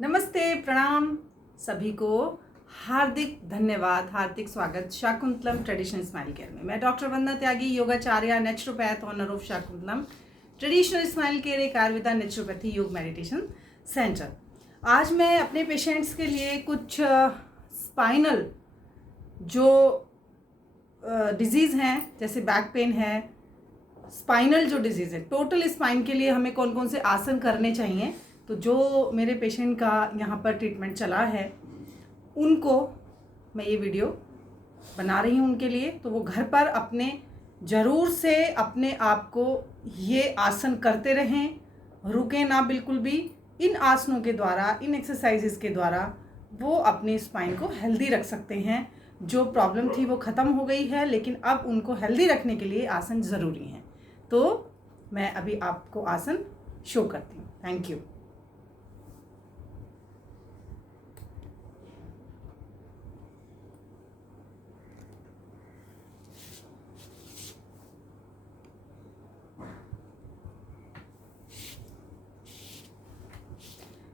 नमस्ते, प्रणाम सभी को। हार्दिक धन्यवाद, हार्दिक स्वागत शाकुंतलम ट्रेडिशनल स्माइल केयर में। मैं डॉक्टर वंदना त्यागी, योगाचार्य, naturopath, owner of Shakuntalam traditional smile care, एक Ayurveda naturopathy yoga meditation centre. आज मैं अपने पेशेंट्स के लिए कुछ स्पाइनल जो डिजीज़ हैं, जैसे बैक पेन है, स्पाइनल जो डिजीज़ है, टोटल स्पाइन के लिए हमें कौन कौन से आसन करने चाहिए, तो जो मेरे पेशेंट का यहाँ पर ट्रीटमेंट चला है उनको मैं ये वीडियो बना रही हूँ उनके लिए। तो वो घर पर अपने ज़रूर से अपने आप को ये आसन करते रहें, रुकें ना बिल्कुल भी। इन आसनों के द्वारा, इन एक्सरसाइजेस के द्वारा वो अपने स्पाइन को हेल्दी रख सकते हैं। जो प्रॉब्लम थी वो ख़त्म हो गई है, लेकिन अब उनको हेल्दी रखने के लिए आसन ज़रूरी हैं। तो मैं अभी आपको आसन शो करती हूँ। Thank you.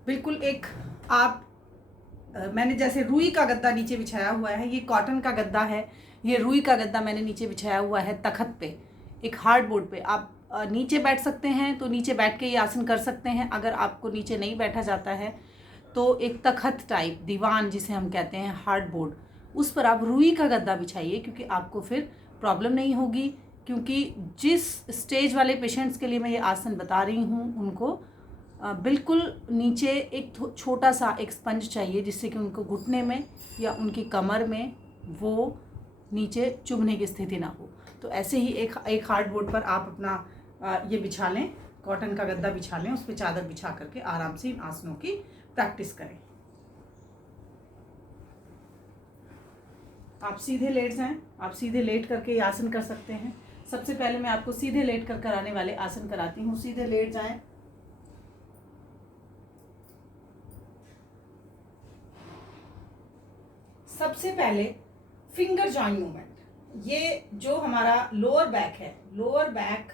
बिल्कुल एक मैंने जैसे रुई का गद्दा नीचे बिछाया हुआ है, ये कॉटन का गद्दा है, ये रुई का गद्दा मैंने नीचे बिछाया हुआ है तख्त पे, एक हार्ड बोर्ड पे। आप नीचे बैठ सकते हैं तो नीचे बैठ के ये आसन कर सकते हैं। अगर आपको नीचे नहीं बैठा जाता है तो एक तख्त टाइप दीवान जिसे हम कहते हैं, हार्ड बोर्ड, उस पर आप रुई का गद्दा बिछाइए, क्योंकि आपको फिर प्रॉब्लम नहीं होगी। क्योंकि जिस स्टेज वाले पेशेंट्स के लिए मैं ये आसन बता रही हूँ उनको बिल्कुल नीचे एक छोटा सा एक स्पंज चाहिए, जिससे कि उनको घुटने में या उनकी कमर में वो नीचे चुभने की स्थिति ना हो। तो ऐसे ही एक हार्ड बोर्ड पर आप अपना ये बिछा लें, कॉटन का गद्दा बिछा लें, उस पर चादर बिछा करके आराम से इन आसनों की प्रैक्टिस करें। आप सीधे लेट जाएं, आप सीधे लेट करके ये आसन कर सकते हैं। सबसे पहले मैं आपको सीधे लेट कर कराने वाले आसन कराती हूँ। सीधे लेट जाएं, सबसे पहले फिंगर जॉइंट मूवमेंट। ये जो हमारा लोअर बैक है, लोअर बैक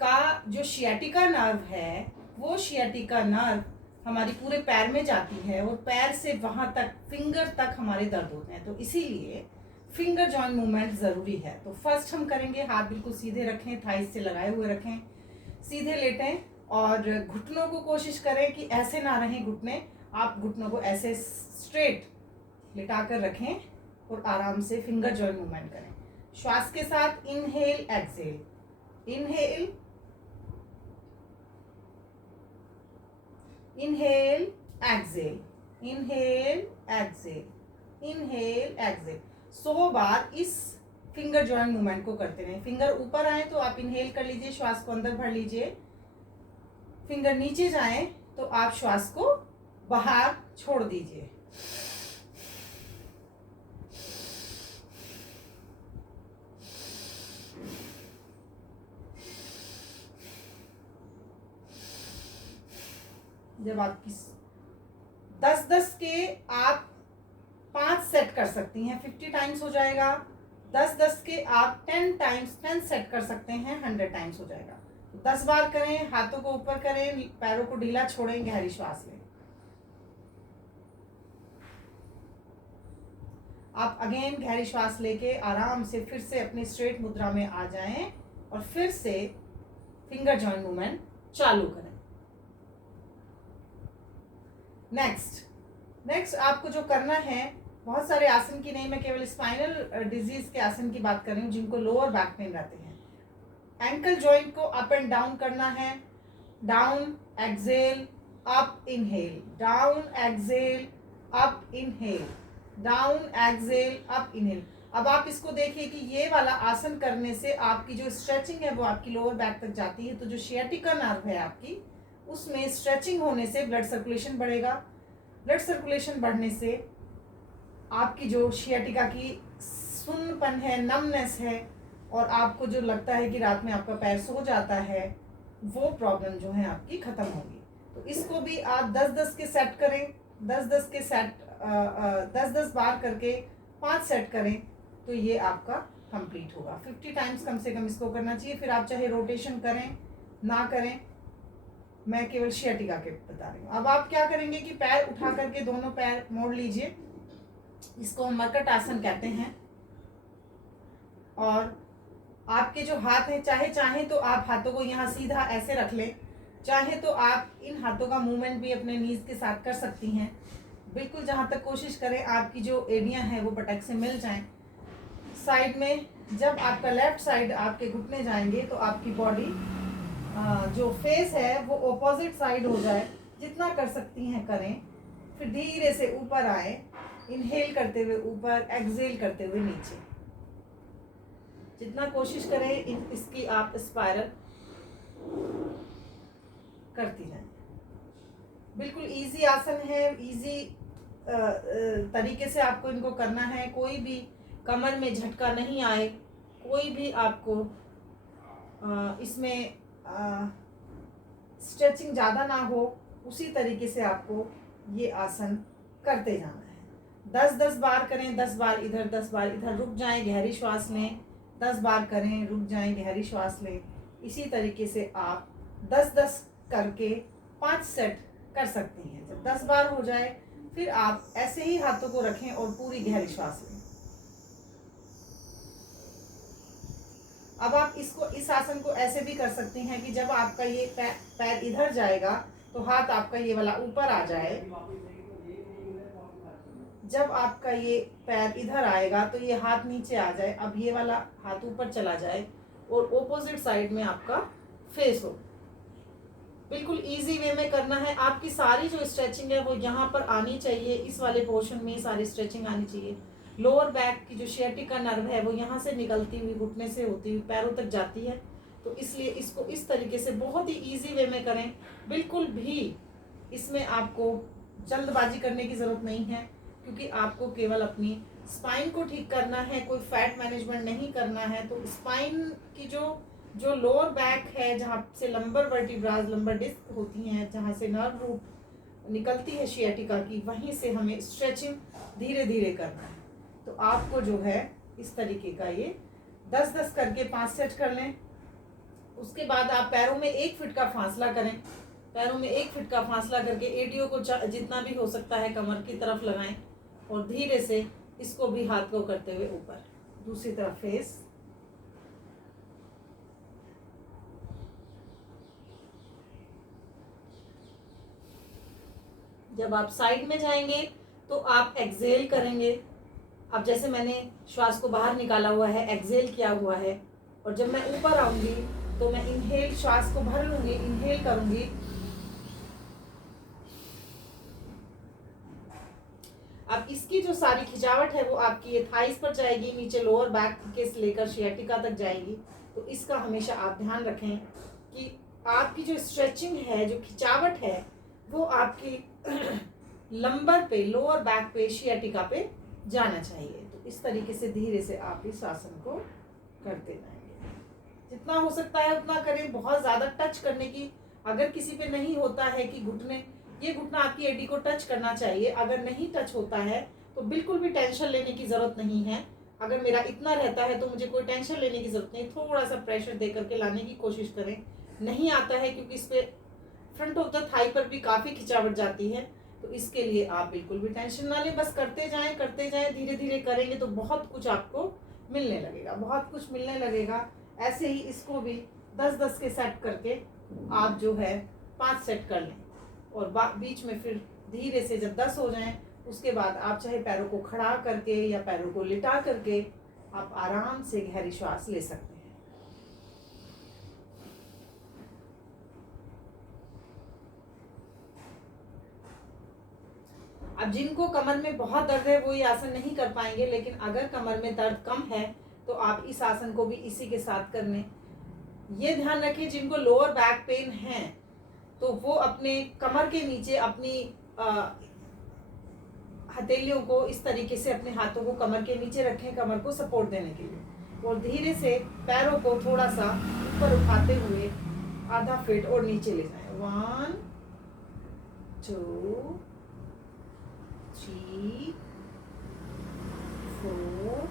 का जो शियाटिका नर्व है, वो शियाटिका नर्व हमारी पूरे पैर में जाती है और पैर से वहां तक, फिंगर तक हमारे दर्द होते हैं। तो इसीलिए फिंगर जॉइंट मूवमेंट ज़रूरी है। तो फर्स्ट हम करेंगे, हाथ बिल्कुल सीधे रखें, थाइस से लगाए हुए रखें, सीधे लेटें और घुटनों को कोशिश करें कि ऐसे ना रहें घुटने। आप घुटनों को ऐसे स्ट्रेट लिटा कर रखें और आराम से फिंगर जॉइंट मूवमेंट करें। श्वास के साथ inhale exhale, inhale inhale exhale, inhale exhale, inhale exhale. 100 बार इस फिंगर जॉइंट मूवमेंट को करते रहें। फिंगर ऊपर आए तो आप इनहेल कर लीजिए, श्वास को अंदर भर लीजिए। फिंगर नीचे जाएं तो आप श्वास को बाहर छोड़ दीजिए। जब आपकी 10-10 के आप 5 सेट कर सकती हैं, 50 टाइम्स हो जाएगा। 10-10 के आप 10 टाइम्स 10 सेट कर सकते हैं, 100 टाइम्स हो जाएगा। 10 बार करें, हाथों को ऊपर करें, पैरों को ढीला छोड़ें, गहरी श्वास लें। आप अगेन गहरी श्वास लेके आराम से फिर से अपनी स्ट्रेट मुद्रा में आ जाएं और फिर से फिंगर जॉइंट मूवमेंट चालू करें। नेक्स्ट आपको जो करना है, बहुत सारे आसन की नहीं, मैं केवल स्पाइनल डिजीज के आसन की बात कर रही हूँ जिनको लोअर बैक पेन रहते हैं। एंकल जॉइंट को अप एंड डाउन करना है। Down exhale, up inhale, down exhale, up inhale, down exhale, up inhale. अब आप इसको देखिए कि ये वाला आसन करने से आपकी जो स्ट्रेचिंग है वो आपकी लोअर बैक तक जाती है। तो जो शियाटिका नर्व है आपकी, उसमें स्ट्रेचिंग होने से ब्लड सर्कुलेशन बढ़ेगा। ब्लड सर्कुलेशन बढ़ने से आपकी जो शियाटिका की सुन्नपन है, नमनेस है, और आपको जो लगता है कि रात में आपका पैर सो जाता है, वो प्रॉब्लम जो है आपकी खत्म होगी। तो इसको भी आप 10-10 के सेट करें, 10-10 के सेट 10-10 बार करके 5 सेट करें तो ये आपका कंप्लीट होगा। 50 टाइम्स कम से कम इसको करना चाहिए। फिर आप चाहे रोटेशन करें ना करें, मैं केवल शियाटिका के बता रही हूँ। अब आप क्या करेंगे कि पैर उठा करके दोनों पैर मोड़ लीजिए, इसको हम मरकट आसन कहते हैं। और आपके जो हाथ हैं, चाहे तो आप हाथों को यहाँ सीधा ऐसे रख लें, चाहे तो आप इन हाथों का मूवमेंट भी अपने नीज के साथ कर सकती हैं। बिल्कुल जहाँ तक कोशिश करें आपकी जो एड़ियाँ हैं वो पटक से मिल जाएं। साइड में जब आपका लेफ्ट साइड आपके घुटने जाएंगे तो आपकी बॉडी जो फेस है वो ऑपोजिट साइड हो जाए। जितना कर सकती हैं करें। फिर धीरे से ऊपर आए, इनहेल करते हुए ऊपर, एक्सहेल करते हुए नीचे। जितना कोशिश करें इसकी आप स्पाइरल करती जाएं। बिल्कुल इजी आसन है, इजी तरीके से आपको इनको करना है। कोई भी कमर में झटका नहीं आए, कोई भी आपको इसमें स्ट्रेचिंग ज़्यादा ना हो, उसी तरीके से आपको ये आसन करते जाना है। 10-10 बार करें, 10 बार इधर 10 बार इधर, रुक जाएं, गहरी श्वास लें, 10 बार करें, रुक जाएं, गहरी श्वास लें। इसी तरीके से आप 10-10 करके 5 सेट कर सकती हैं। जब 10 बार हो जाए फिर आप ऐसे ही हाथों को रखें और पूरी गहरी श्वास लें। अब आप इस आसन को ऐसे भी कर सकती हैं कि जब आपका ये पैर इधर जाएगा तो हाथ आपका ये वाला ऊपर आ जाए। जब आपका ये पैर इधर आएगा तो ये हाथ नीचे आ जाए। अब ये वाला हाथ ऊपर चला जाए और ऑपोजिट साइड में आपका फेस हो। बिल्कुल इजी वे में करना है। आपकी सारी जो स्ट्रेचिंग है वो यहाँ पर आनी चाहिए, इस वाले पोर्शन में सारी स्ट्रेचिंग आनी चाहिए। लोअर बैक की जो शियाटिका नर्व है वो यहाँ से निकलती हुई घुटने से होती हुई पैरों तक जाती है। तो इसलिए इसको इस तरीके से बहुत ही इजी वे में करें। बिल्कुल भी इसमें आपको जल्दबाजी करने की ज़रूरत नहीं है, क्योंकि आपको केवल अपनी स्पाइन को ठीक करना है, कोई फैट मैनेजमेंट नहीं करना है। तो स्पाइन की जो लोअर बैक है, जहाँ से लंबर वर्टिब्राज, लंबर डिस्क होती हैं, जहाँ से नर्व रूट निकलती है शियाटिका की, वहीं से हमें स्ट्रेचिंग धीरे धीरे करना है। तो आपको जो है इस तरीके का ये 10-10 करके 5 सेट कर लें। उसके बाद आप पैरों में 1 फीट का फासला करें। पैरों में 1 फीट का फासला करके एडियो को जितना भी हो सकता है कमर की तरफ लगाएं और धीरे से इसको भी हाथ को करते हुए ऊपर। दूसरी तरफ फेस। जब आप साइड में जाएंगे तो आप एक्सहेल करेंगे। अब जैसे मैंने श्वास को बाहर निकाला हुआ है, एक्सहेल किया हुआ है, और जब मैं ऊपर आऊंगी तो मैं इनहेल, श्वास को भर लूंगी, इनहेल करूंगी। अब इसकी जो सारी खिंचावट है वो आपकी ये थाइस पर जाएगी, नीचे लोअर बैक के से लेकर शियाटिका तक जाएगी। तो इसका हमेशा आप ध्यान रखें कि आपकी जो स्ट्रेचिंग है, जो खिंचावट है, वो आपकी लंबर पे, लोअर बैक पे, शियाटिका पे जाना चाहिए। तो इस तरीके से धीरे से आप इस आसन को करते जाएंगे। जितना हो सकता है उतना करें। बहुत ज़्यादा टच करने की, अगर किसी पे नहीं होता है कि घुटने, ये घुटना आपकी एडी को टच करना चाहिए, अगर नहीं टच होता है तो बिल्कुल भी टेंशन लेने की ज़रूरत नहीं है। अगर मेरा इतना रहता है तो मुझे कोई टेंशन लेने की ज़रूरत नहीं। थोड़ा सा प्रेशर दे करके लाने की कोशिश करें। नहीं आता है क्योंकि इस पर फ्रंट ऑफ द थाई पर भी काफ़ी खिंचावट जाती है, तो इसके लिए आप बिल्कुल भी टेंशन ना लें। बस करते जाएं, करते जाएं। धीरे धीरे करेंगे तो बहुत कुछ आपको मिलने लगेगा, बहुत कुछ मिलने लगेगा। ऐसे ही इसको भी 10-10 के सेट करके आप जो है 5 सेट कर लें, और बीच में फिर धीरे से जब 10 हो जाएं उसके बाद आप चाहे पैरों को खड़ा करके या पैरों को लिटा करके आप आराम से गहरी श्वास ले सकते हैं। अब जिनको कमर में बहुत दर्द है वो ये आसन नहीं कर पाएंगे, लेकिन अगर कमर में दर्द कम है तो आप इस आसन को भी इसी के साथ कर लें। ये ध्यान रखिए जिनको लोअर बैक पेन है तो वो अपने कमर के नीचे अपनी हथेलियों को इस तरीके से, अपने हाथों को कमर के नीचे रखें, कमर को सपोर्ट देने के लिए, और धीरे से पैरों को थोड़ा सा ऊपर उठाते हुए आधा फीट और नीचे ले जाएं। 1 2 3 4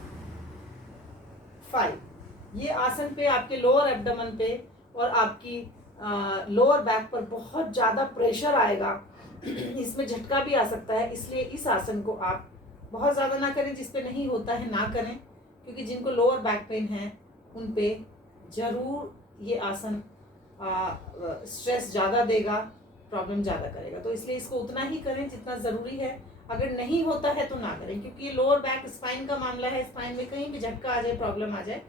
5। ये आसन पे आपके लोअर एब्डोमेन पे और आपकी लोअर बैक पर बहुत ज़्यादा प्रेशर आएगा, इसमें झटका भी आ सकता है। इसलिए इस आसन को आप बहुत ज़्यादा ना करें, जिस पे नहीं होता है ना करें, क्योंकि जिनको लोअर बैक पेन है उन पे ज़रूर ये आसन स्ट्रेस ज़्यादा देगा, प्रॉब्लम ज़्यादा करेगा। तो इसलिए इसको उतना ही करें जितना ज़रूरी है। अगर नहीं होता है तो ना करें, क्योंकि ये लोअर बैक स्पाइन का मामला है। स्पाइन में कहीं भी झटका आ जाए, प्रॉब्लम आ जाए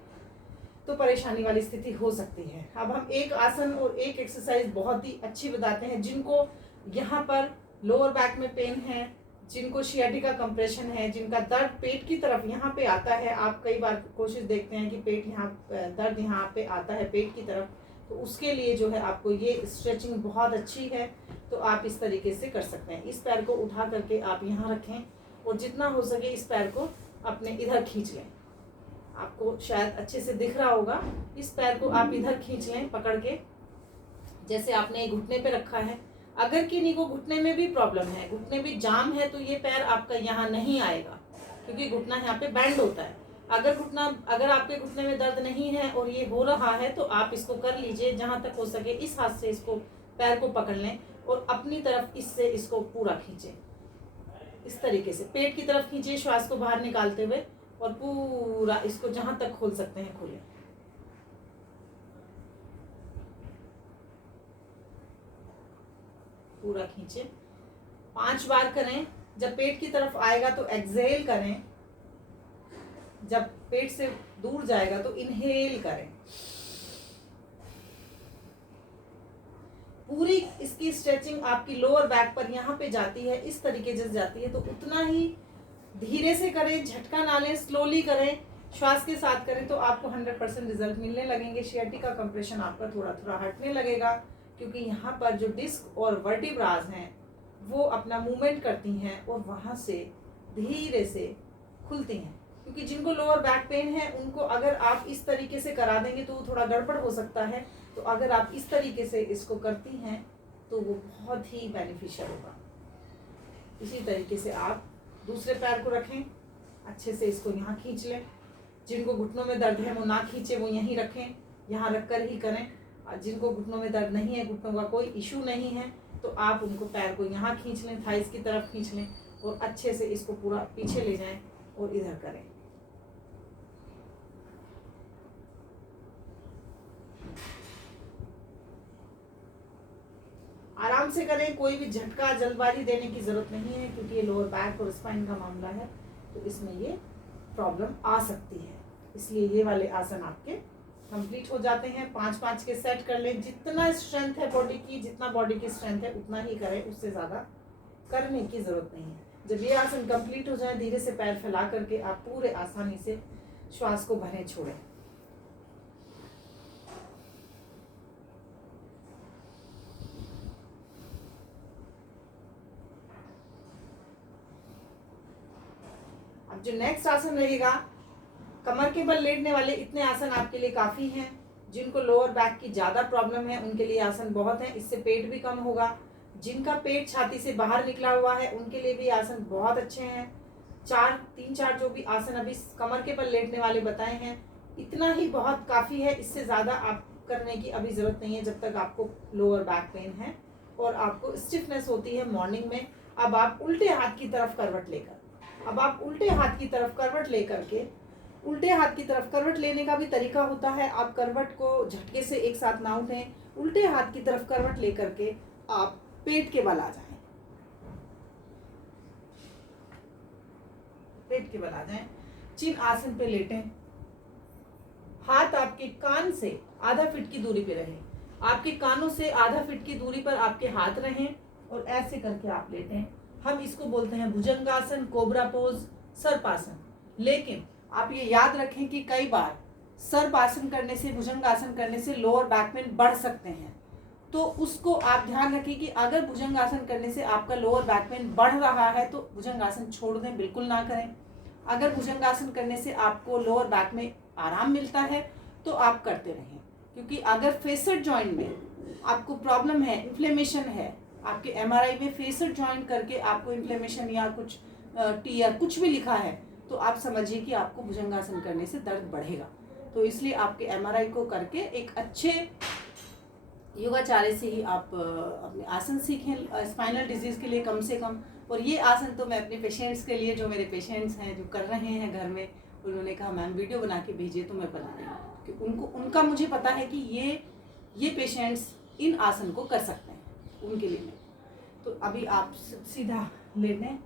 तो परेशानी वाली स्थिति हो सकती है। अब हम एक आसन और एक एक्सरसाइज बहुत ही अच्छी बताते हैं। जिनको यहाँ पर लोअर बैक में पेन है, जिनको शियाटिका कंप्रेशन है, जिनका दर्द पेट की तरफ यहाँ पे आता है, आप कई बार कोशिश देखते हैं कि पेट यहाँ दर्द यहाँ पे आता है पेट की तरफ, तो उसके लिए जो है आपको ये स्ट्रेचिंग बहुत अच्छी है। तो आप इस तरीके से कर सकते हैं। इस पैर को उठा करके आप यहाँ रखें और जितना हो सके इस पैर को अपने इधर खींच लें। आपको शायद अच्छे से दिख रहा होगा। इस पैर को आप इधर खींच लें पकड़ के, जैसे आपने घुटने पे रखा है। अगर किन्हीं को घुटने में भी प्रॉब्लम है, घुटने भी जाम है, तो ये पैर आपका यहाँ नहीं आएगा, क्योंकि घुटना यहाँ पे बैंड होता है। अगर आपके घुटने में दर्द नहीं है और ये हो रहा है, तो आप इसको कर लीजिए। जहां तक हो सके इस हाथ से इसको पैर को पकड़ लें और अपनी तरफ इससे इसको पूरा खींचे। इस तरीके से पेट की तरफ खींचिए, श्वास को बाहर निकालते हुए, और पूरा इसको जहां तक खोल सकते हैं खोलें। पूरा खींचे, 5 बार करें। जब पेट की तरफ आएगा तो एक्सहेल करें, जब पेट से दूर जाएगा तो इनहेल करें। पूरी इसकी स्ट्रेचिंग आपकी लोअर बैक पर यहाँ पे जाती है, इस तरीके से जाती है। तो उतना ही धीरे से करें, झटका ना लें, स्लोली करें, श्वास के साथ करें, तो आपको 100% रिजल्ट मिलने लगेंगे। शियाटिका कंप्रेशन आपका थोड़ा थोड़ा हटने लगेगा, क्योंकि यहाँ पर जो डिस्क और वर्टिब्रास हैं वो अपना मूवमेंट करती हैं और वहाँ से धीरे से खुलती हैं। क्योंकि जिनको लोअर बैक पेन है उनको अगर आप इस तरीके से करा देंगे तो वो थोड़ा गड़बड़ हो सकता है। तो अगर आप इस तरीके से इसको करती हैं तो वो बहुत ही बेनिफिशियल होगा। इसी तरीके से आप दूसरे पैर को रखें, अच्छे से इसको यहाँ खींच लें। जिनको घुटनों में दर्द है वो ना खींचे, वो यहीं रखें, यहाँ रख कर ही करें। जिनको घुटनों में दर्द नहीं है, घुटनों का कोई इशू नहीं है, तो आप उनको पैर को यहाँ खींच लें, थाइस की तरफ खींच लें और अच्छे से इसको पूरा पीछे ले जाएं और इधर करें। आराम से करें, कोई भी झटका जल्दबाजी देने की जरूरत नहीं है, क्योंकि ये लोअर बैक और स्पाइन का मामला है, तो इसमें ये प्रॉब्लम आ सकती है। इसलिए ये वाले आसन आपके कंप्लीट हो जाते हैं। 5-5 के सेट कर लें। जितना स्ट्रेंथ है बॉडी की, जितना बॉडी की स्ट्रेंथ है उतना ही करें, उससे ज़्यादा करने की ज़रूरत नहीं है। जब ये आसन कंप्लीट हो जाए, धीरे से पैर फैला करके आप पूरे आसानी से श्वास को भरें छोड़ें। अब जो नेक्स्ट आसन रहेगा, कमर के बल लेटने वाले इतने आसन आपके लिए काफ़ी हैं। जिनको लोअर बैक की ज़्यादा प्रॉब्लम है उनके लिए आसन बहुत है, इससे पेट भी कम होगा। जिनका पेट छाती से बाहर निकला हुआ है उनके लिए भी आसन बहुत अच्छे हैं। 3-4 जो भी आसन अभी कमर के बल लेटने वाले बताए हैं, इतना ही बहुत काफ़ी है। इससे ज़्यादा आप करने की अभी ज़रूरत नहीं है जब तक आपको लोअर बैक पेन है और आपको स्टिफनेस होती है मॉर्निंग में। अब आप उल्टे हाथ की तरफ करवट लेकर, उल्टे हाथ की तरफ करवट लेने का भी तरीका होता है। आप करवट को झटके से एक साथ ना उठें, उल्टे हाथ की तरफ करवट लेकर के आप पेट के बल आ जाएं, चिन आसन पे लेटें। हाथ आपके कान से आधा फीट की दूरी पे रहें, आपके कानों से आधा फीट की दूरी पर आपके हाथ रहें और ऐसे करके आप लेटें। हम इसको बोलते हैं भुजंगासन, कोबरा पोज, सर्पासन। लेकिन आप ये याद रखें कि कई बार सर्पासन करने से, भुजंगासन करने से लोअर बैक पेन बढ़ सकते हैं। तो उसको आप ध्यान रखें कि अगर भुजंगासन करने से आपका लोअर बैक पेन बढ़ रहा है तो भुजंगासन छोड़ दें, बिल्कुल ना करें। अगर भुजंगासन करने से आपको लोअर बैक में आराम मिलता है तो आप करते रहें, क्योंकि अगर फेसर जॉइंट में आपको प्रॉब्लम है, इन्फ्लेमेशन है, आपके MRI में फेसर जॉइंट करके आपको इन्फ्लेमेशन या कुछ टीयर कुछ भी लिखा है, तो आप समझिए कि आपको भुजंगासन करने से दर्द बढ़ेगा। तो इसलिए आपके MRI को करके एक अच्छे योगाचार्य से ही आप अपने आसन सीखें स्पाइनल डिजीज़ के लिए कम से कम। और ये आसन तो मैं अपने पेशेंट्स के लिए, जो मेरे पेशेंट्स हैं जो कर रहे हैं घर में, उन्होंने कहा मैम वीडियो बना के भेजिए, तो मैं बना रही हूँ कि उनका मुझे पता है कि ये पेशेंट्स इन आसन को कर सकते हैं, उनके लिए मैं। तो अभी आप सीधा लेट लें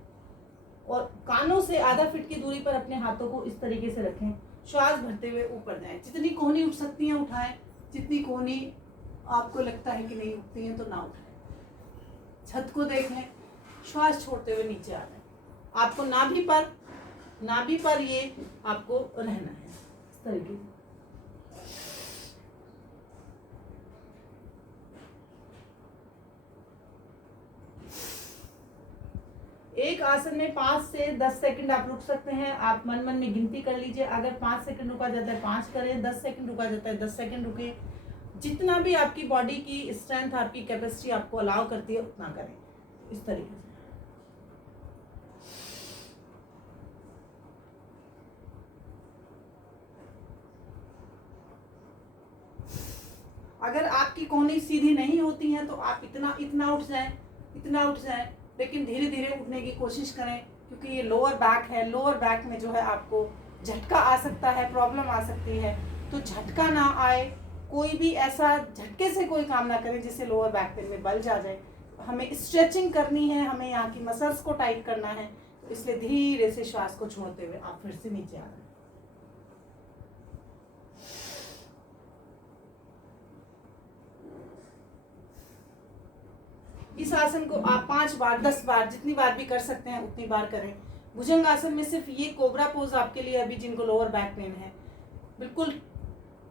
और कानों से आधा फीट की दूरी पर अपने हाथों को इस तरीके से रखें, श्वास भरते हुए ऊपर जाएं। जितनी कोहनी उठ सकती हैं उठाएं, जितनी कोहनी आपको लगता है कि नहीं उठती हैं तो ना उठाएं। छत को देख लें, श्वास छोड़ते हुए नीचे आ जाएं। आपको नाभि पर ये आपको रहना है इस तरीके से। एक आसन में 5 से 10 सेकंड आप रुक सकते हैं। आप मन मन में गिनती कर लीजिए, अगर 5 सेकंड रुका जाता है 5 करें, 10 सेकंड रुका जाता है 10 सेकंड रुके। जितना भी आपकी बॉडी की स्ट्रेंथ, आपकी कैपेसिटी आपको अलाउ करती है उतना करें इस तरीके से। अगर आपकी कोहनी सीधी नहीं होती है तो आप इतना उठ जाएं, लेकिन धीरे धीरे उठने की कोशिश करें, क्योंकि ये लोअर बैक है। लोअर बैक में जो है आपको झटका आ सकता है, प्रॉब्लम आ सकती है। तो झटका ना आए, कोई भी ऐसा झटके से कोई काम ना करें जिससे लोअर बैक पेन में बल्ज आ जाए। हमें स्ट्रेचिंग करनी है, हमें यहाँ की मसल्स को टाइट करना है, तो इसलिए धीरे से श्वास को छोड़ते हुए आप फिर से नीचे आ रहे हैं। इस आसन को आप 5 बार 10 बार जितनी बार भी कर सकते हैं उतनी बार करें। भुजंग आसन में सिर्फ ये कोबरा पोज आपके लिए, अभी जिनको लोअर बैक पेन है, बिल्कुल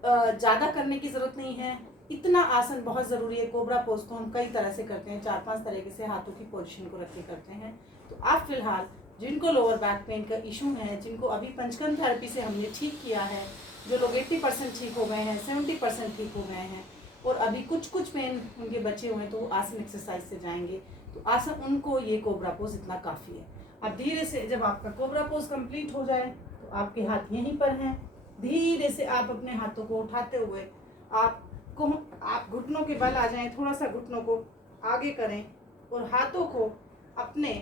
ज़्यादा करने की ज़रूरत नहीं है। इतना आसन बहुत ज़रूरी है। कोबरा पोज तो हम कई तरह से करते हैं, 4-5 तरीके से हाथों की पोजीशन को रख के करते हैं। तो आप फिलहाल जिनको लोअर बैक पेन का इशू है, जिनको अभी पंचकर्म थेरेपी से हमने ठीक किया है, जो लोग 80% ठीक हो गए हैं, 70% ठीक हो गए हैं, और अभी कुछ पेन उनके बचे हुए हैं, तो वो आसन एक्सरसाइज से जाएंगे। तो आसन उनको ये कोबरा पोज इतना काफ़ी है। अब धीरे से जब आपका कोबरा पोज कंप्लीट हो जाए तो आपके हाथ यहीं पर हैं। धीरे से आप अपने हाथों को उठाते हुए आप घुटनों के बल आ जाएं, थोड़ा सा घुटनों को आगे करें और हाथों को अपने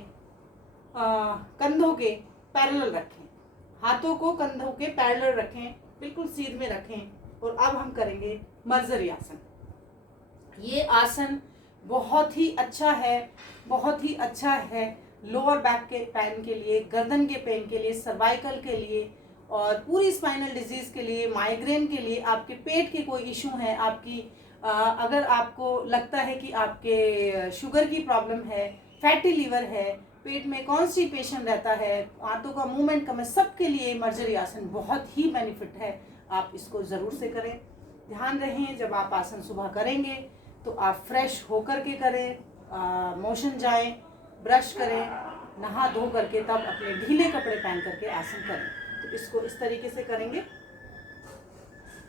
कंधों के पैरेलल रखें। हाथों को कंधों के पैरेलल रखें, बिल्कुल सीध में रखें। और अब हम करेंगे मर्जरी आसन। ये आसन बहुत ही अच्छा है लोअर बैक के पेन के लिए, गर्दन के पेन के लिए, सर्वाइकल के लिए और पूरी स्पाइनल डिजीज़ के लिए, माइग्रेन के लिए। आपके पेट के कोई इशू है, अगर आपको लगता है कि आपके शुगर की प्रॉब्लम है, फैटी लीवर है, पेट में कॉन्स्टिपेशन रहता है, आंतों का मूवमेंट कम है, सबके लिए मर्जरी आसन बहुत ही बेनिफिट है। आप इसको ज़रूर से करें। ध्यान रहे जब आप आसन सुबह करेंगे तो आप फ्रेश होकर के करें, मोशन जाएं, ब्रश करें, नहा धो करके तब अपने ढीले कपड़े पहन करके आसन करें। तो इसको इस तरीके से करेंगे।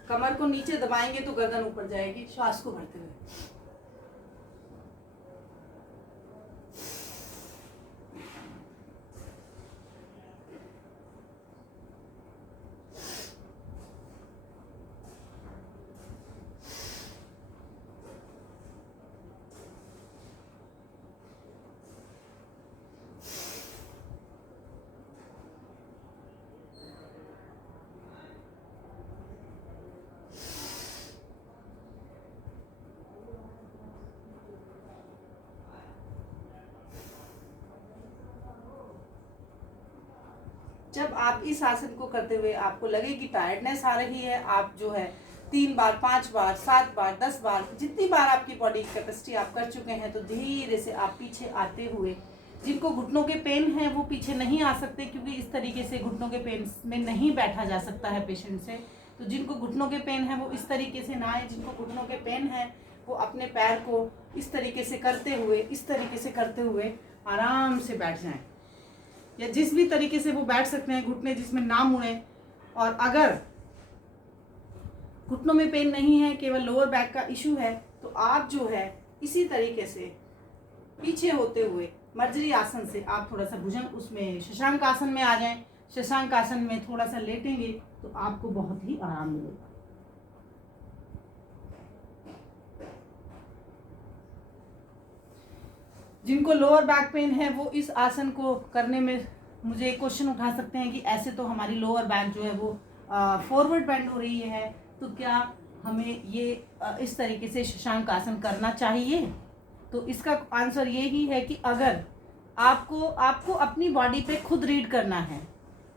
कमर को नीचे दबाएंगे तो गर्दन ऊपर जाएगी, श्वास को भरते हुए। जब आप इस आसन को करते हुए आपको लगे कि टायर्डनेस आ रही है, आप जो है 3 बार 5 बार 7 बार 10 बार जितनी बार आपकी बॉडी कैपेसिटी आप कर चुके हैं, तो धीरे से आप पीछे आते हुए, जिनको घुटनों के पेन है वो पीछे नहीं आ सकते, क्योंकि इस तरीके से घुटनों के पेन में नहीं बैठा जा सकता है पेशेंट से। तो जिनको घुटनों के पेन है वो इस तरीके से ना आए। जिनको घुटनों के पेन है वो अपने पैर को इस तरीके से करते हुए आराम से बैठ जाएं, या जिस भी तरीके से वो बैठ सकते हैं, घुटने जिसमें ना मुड़े। और अगर घुटनों में पेन नहीं है, केवल लोअर बैक का इशू है, तो आप जो है इसी तरीके से पीछे होते हुए मर्जरी आसन से आप थोड़ा सा भुजंग उसमें शशांक आसन में आ जाएं। शशांक आसन में थोड़ा सा लेटेंगे तो आपको बहुत ही आराम मिलेगा। जिनको लोअर बैक पेन है वो इस आसन को करने में मुझे एक क्वेश्चन उठा सकते हैं कि ऐसे तो हमारी लोअर बैक जो है वो फॉरवर्ड बेंड हो रही है, तो क्या हमें ये इस तरीके से शशांक आसन करना चाहिए? तो इसका आंसर ये ही है कि अगर आपको अपनी बॉडी पे खुद रीड करना है,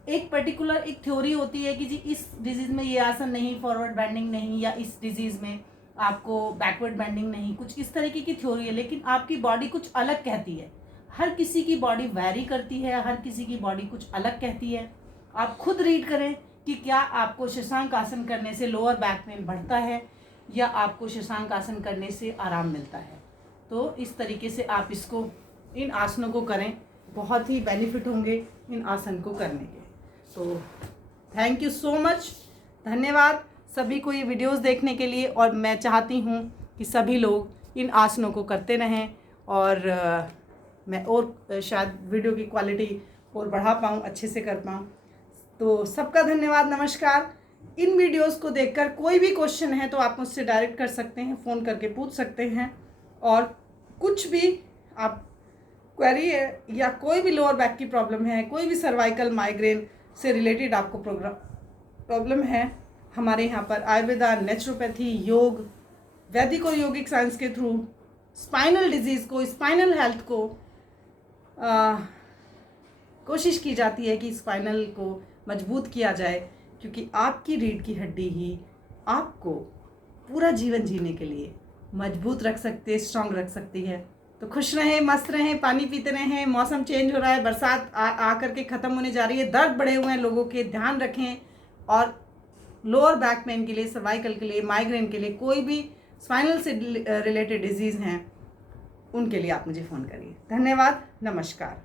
एक पर्टिकुलर एक थ्योरी होती है कि जी इस डिजीज़ में ये आसन नहीं, फॉरवर्ड बेंडिंग नहीं, या इस डिजीज़ में आपको बैकवर्ड बेंडिंग नहीं, कुछ इस तरीके की थ्योरी है, लेकिन आपकी बॉडी कुछ अलग कहती है। हर किसी की बॉडी वैरी करती है, हर किसी की बॉडी कुछ अलग कहती है। आप खुद रीड करें कि क्या आपको शशांक आसन करने से लोअर बैक पेन बढ़ता है या आपको शशांक आसन करने से आराम मिलता है। तो इस तरीके से आप इसको, इन आसनों को करें, बहुत ही बेनिफिट होंगे इन आसन को करने के। तो थैंक यू सो मच, धन्यवाद सभी को ये वीडियोस देखने के लिए। और मैं चाहती हूँ कि सभी लोग इन आसनों को करते रहें और मैं और शायद वीडियो की क्वालिटी और बढ़ा पाऊँ, अच्छे से कर पाऊँ। तो सबका धन्यवाद, नमस्कार। इन वीडियोस को देखकर कोई भी क्वेश्चन है तो आप मुझसे डायरेक्ट कर सकते हैं, फ़ोन करके पूछ सकते हैं, और कुछ भी आप क्वेरी है या कोई भी लोअर बैक की प्रॉब्लम है, कोई भी सर्वाइकल माइग्रेन से रिलेटेड आपको प्रॉब्लम है, हमारे यहाँ पर आयुर्वेदा, नेचुरोपैथी, योग, वैदिक और योगिक साइंस के थ्रू स्पाइनल डिजीज़ को, स्पाइनल हेल्थ को कोशिश की जाती है कि स्पाइनल को मजबूत किया जाए, क्योंकि आपकी रीढ़ की हड्डी ही आपको पूरा जीवन जीने के लिए मजबूत रख सकती है, स्ट्रॉन्ग रख सकती है। तो खुश रहें, मस्त रहें, पानी पीते रहें। मौसम चेंज हो रहा है, बरसात आकर के ख़त्म होने जा रही है, दर्द बढ़े हुए हैं लोगों के, ध्यान रखें। और लोअर बैक पेन के लिए, सर्वाइकल के लिए, माइग्रेन के लिए, कोई भी स्पाइनल से रिलेटेड डिजीज़ हैं, उनके लिए आप मुझे फ़ोन करिए। धन्यवाद, नमस्कार।